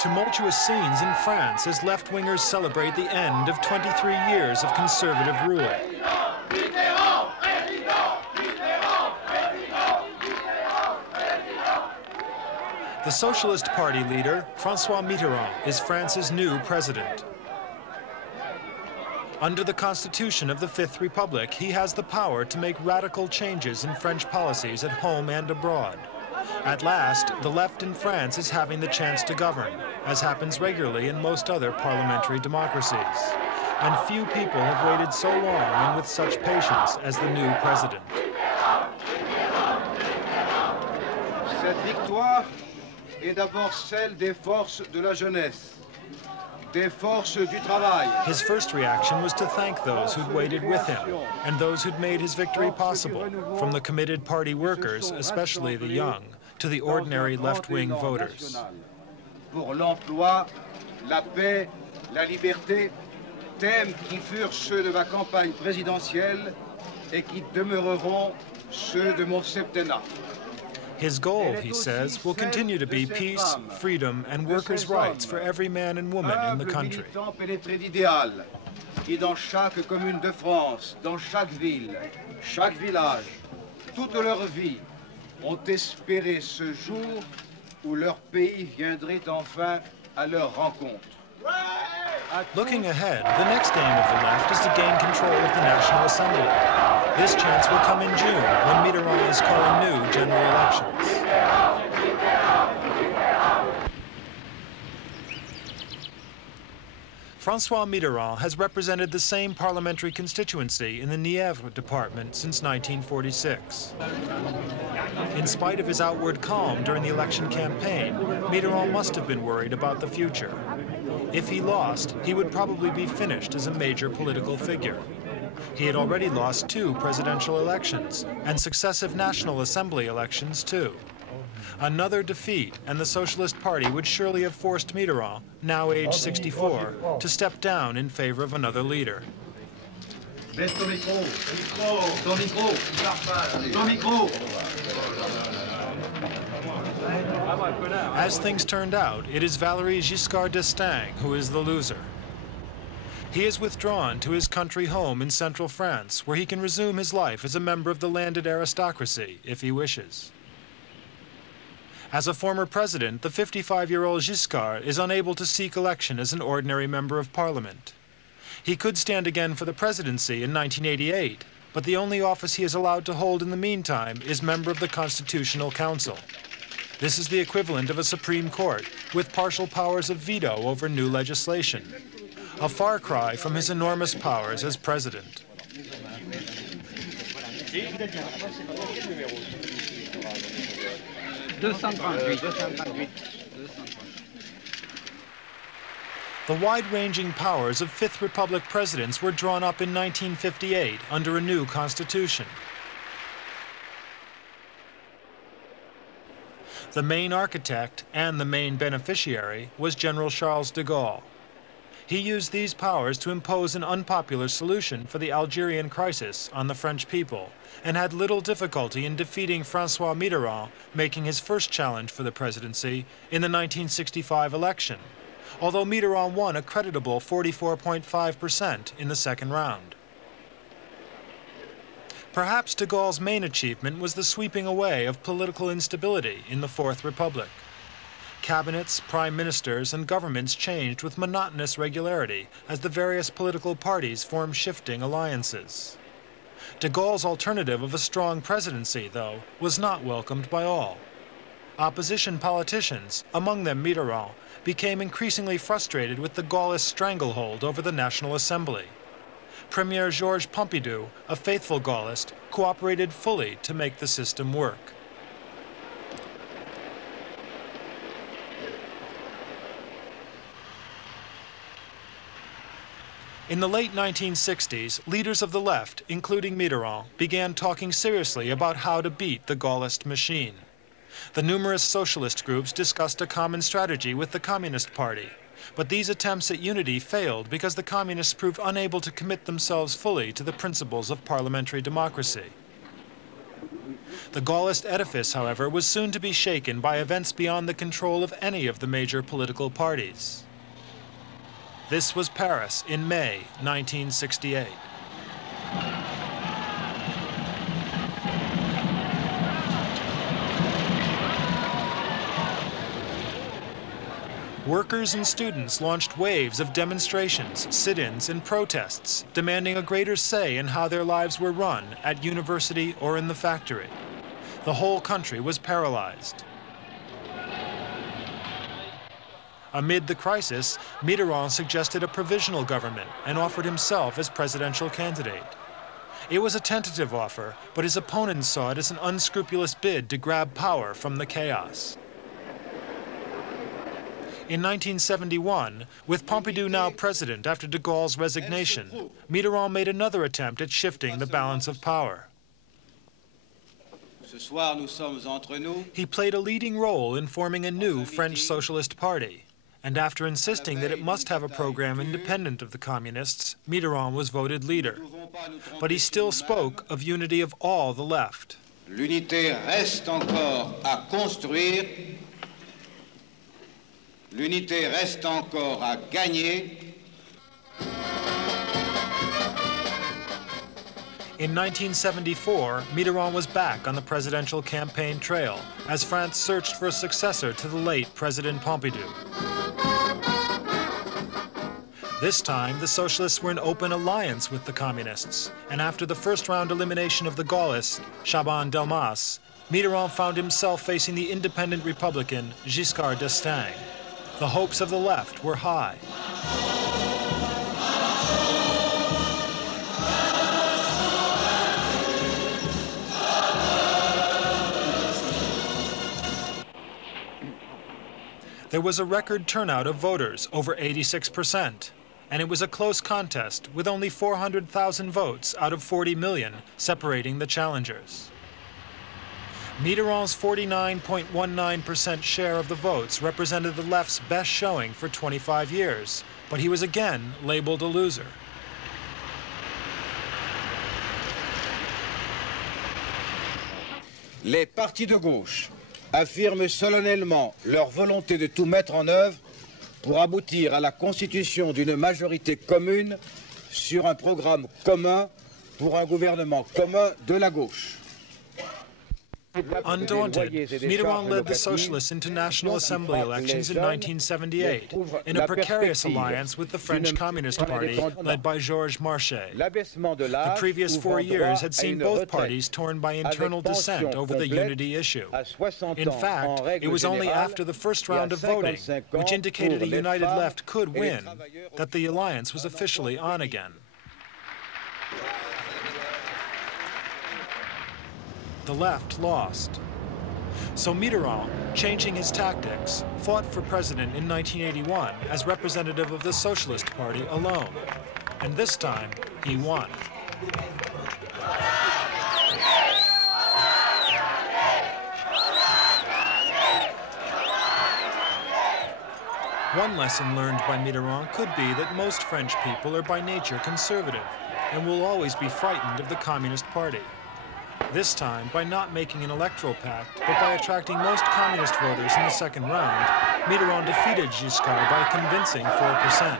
Tumultuous scenes in France as left-wingers celebrate the end of 23 years of conservative rule. The Socialist Party leader, Francois Mitterrand, is France's new president. Under the Constitution of the Fifth Republic, he has the power to make radical changes in French policies at home and abroad. At last, the left in France is having the chance to govern, as happens regularly in most other parliamentary democracies. And few people have waited so long and with such patience as the new president. Cette victoire est d'abord celle des forces de la jeunesse, des forces du travail. His first reaction was to thank those who'd waited with him and those who'd made his victory possible, from the committed party workers, especially the young, to the ordinary left-wing voters. Pour l'emploi, la paix, la liberté, thèmes qui furent ceux de ma campagne présidentielle et qui demeureront ceux de mon septennat. His goal, he says, will continue to be peace, freedom, and workers' rights for every man and woman in the country. Pénétrés d'idéal, qui dans chaque commune de France, dans chaque ville, chaque village, toute leur vie, ont espéré ce jour où leur pays viendrait enfin à leur rencontre. Looking ahead, the next aim of the left is to gain control of the National Assembly. This chance will come in June, when Mitterrand is calling new general elections. Francois Mitterrand has represented the same parliamentary constituency in the Nièvre department since 1946. In spite of his outward calm during the election campaign, Mitterrand must have been worried about the future. If he lost, he would probably be finished as a major political figure. He had already lost 2 presidential elections and successive National Assembly elections, too. Another defeat, and the Socialist Party would surely have forced Mitterrand, now aged 64, to step down in favor of another leader. As things turned out, it is Valéry Giscard d'Estaing who is the loser. He is withdrawn to his country home in central France, where he can resume his life as a member of the landed aristocracy, if he wishes. As a former president, the 55-year-old Giscard is unable to seek election as an ordinary member of parliament. He could stand again for the presidency in 1988, but the only office he is allowed to hold in the meantime is member of the Constitutional Council. This is the equivalent of a Supreme Court, with partial powers of veto over new legislation. A far cry from his enormous powers as president. The wide-ranging powers of Fifth Republic presidents were drawn up in 1958 under a new constitution. The main architect and the main beneficiary was General Charles de Gaulle. He used these powers to impose an unpopular solution for the Algerian crisis on the French people, and had little difficulty in defeating Francois Mitterrand, making his first challenge for the presidency in the 1965 election, although Mitterrand won a creditable 44.5% in the second round. Perhaps de Gaulle's main achievement was the sweeping away of political instability in the Fourth Republic. Cabinets, prime ministers, and governments changed with monotonous regularity as the various political parties formed shifting alliances. De Gaulle's alternative of a strong presidency, though, was not welcomed by all. Opposition politicians, among them Mitterrand, became increasingly frustrated with the Gaullist stranglehold over the National Assembly. Premier Georges Pompidou, a faithful Gaullist, cooperated fully to make the system work. In the late 1960s, leaders of the left, including Mitterrand, began talking seriously about how to beat the Gaullist machine. The numerous socialist groups discussed a common strategy with the Communist Party, but these attempts at unity failed because the Communists proved unable to commit themselves fully to the principles of parliamentary democracy. The Gaullist edifice, however, was soon to be shaken by events beyond the control of any of the major political parties. This was Paris in May 1968. Workers and students launched waves of demonstrations, sit-ins, and protests, demanding a greater say in how their lives were run at university or in the factory. The whole country was paralyzed. Amid the crisis, Mitterrand suggested a provisional government and offered himself as presidential candidate. It was a tentative offer, but his opponents saw it as an unscrupulous bid to grab power from the chaos. In 1971, with Pompidou now president after de Gaulle's resignation, Mitterrand made another attempt at shifting the balance of power. He played a leading role in forming a new French Socialist Party, and after insisting that it must have a program independent of the communists, Mitterrand was voted leader. But he still spoke of unity of all the left. L'unité reste encore à construire. L'unité reste encore à gagner. In 1974, Mitterrand was back on the presidential campaign trail as France searched for a successor to the late President Pompidou. This time, the Socialists were in open alliance with the Communists, and after the first-round elimination of the Gaullists, Chaban-Delmas, Mitterrand found himself facing the independent Republican Giscard d'Estaing. The hopes of the left were high. There was a record turnout of voters, over 86%, and it was a close contest with only 400,000 votes out of 40 million separating the challengers. Mitterrand's 49.19% share of the votes represented the left's best showing for 25 years, but he was again labeled a loser. Les partis de gauche affirment solennellement leur volonté de tout mettre en œuvre pour aboutir à la constitution d'une majorité commune sur un programme commun pour un gouvernement commun de la gauche. Undaunted, Mitterrand led the Socialists into National Assembly elections in 1978 in a precarious alliance with the French Communist Party led by Georges Marchais. The previous 4 years had seen both parties torn by internal dissent over the unity issue. In fact, it was only after the first round of voting, which indicated a united left could win, that the alliance was officially on again. The left lost. So Mitterrand, changing his tactics, fought for president in 1981 as representative of the Socialist Party alone. And this time, he won. One lesson learned by Mitterrand could be that most French people are by nature conservative and will always be frightened of the Communist Party. This time, by not making an electoral pact, but by attracting most communist voters in the second round, Mitterrand defeated Giscard by a convincing 4%.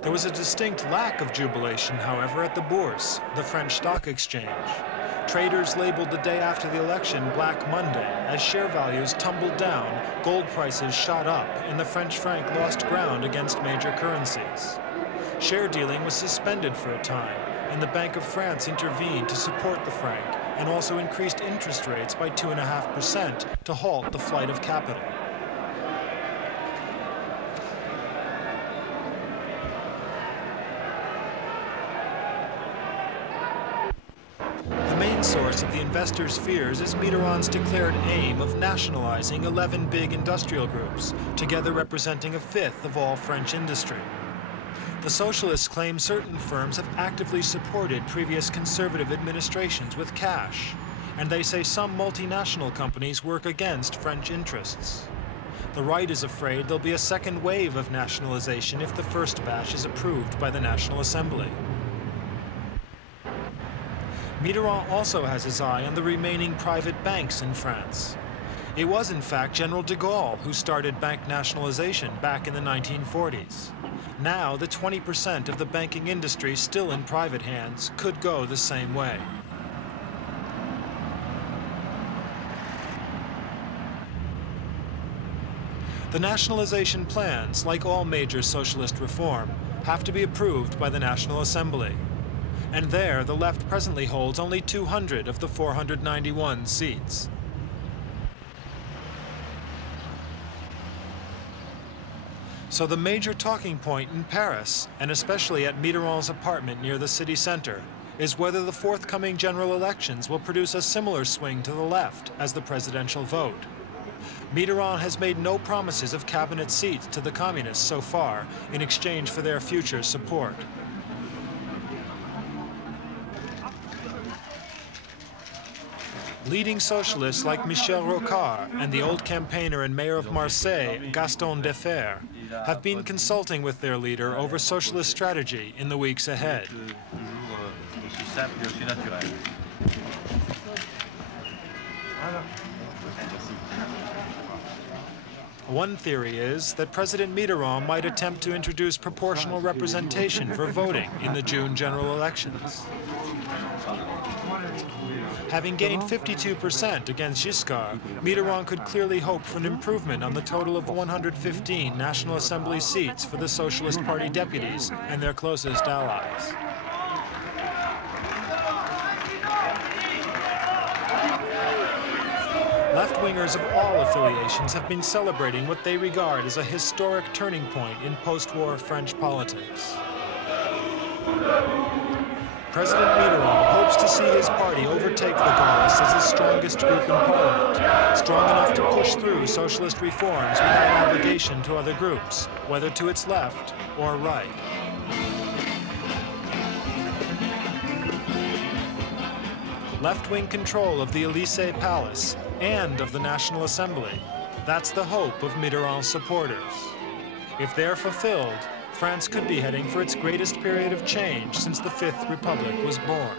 There was a distinct lack of jubilation, however, at the Bourse, the French stock exchange. Traders labeled the day after the election Black Monday as share values tumbled down, gold prices shot up, and the French franc lost ground against major currencies. Share dealing was suspended for a time, and the Bank of France intervened to support the franc and also increased interest rates by 2.5% to halt the flight of capital. Source of the investors' fears is Mitterrand's declared aim of nationalizing 11 big industrial groups, together representing a fifth of all French industry. The Socialists claim certain firms have actively supported previous conservative administrations with cash, and they say some multinational companies work against French interests. The right is afraid there'll be a second wave of nationalization if the first batch is approved by the National Assembly. Mitterrand also has his eye on the remaining private banks in France. It was, in fact, General de Gaulle who started bank nationalization back in the 1940s. Now, the 20% of the banking industry still in private hands could go the same way. The nationalization plans, like all major socialist reform, have to be approved by the National Assembly. And there, the left presently holds only 200 of the 491 seats. So the major talking point in Paris, and especially at Mitterrand's apartment near the city center, is whether the forthcoming general elections will produce a similar swing to the left as the presidential vote. Mitterrand has made no promises of cabinet seats to the communists so far in exchange for their future support. Leading socialists like Michel Rocard and the old campaigner and mayor of Marseille, Gaston Defferre, have been consulting with their leader over socialist strategy in the weeks ahead. One theory is that President Mitterrand might attempt to introduce proportional representation for voting in the June general elections. Having gained 52% against Giscard, Mitterrand could clearly hope for an improvement on the total of 115 National Assembly seats for the Socialist Party deputies and their closest allies. Left-wingers of all affiliations have been celebrating what they regard as a historic turning point in post-war French politics. President Mitterrand hopes to see his party overtake the Gaullists as the strongest group in Parliament, strong enough to push through socialist reforms without obligation to other groups, whether to its left or right. Left-wing control of the Élysée Palace and of the National Assembly. That's the hope of Mitterrand's supporters. If they're fulfilled, France could be heading for its greatest period of change since the Fifth Republic was born.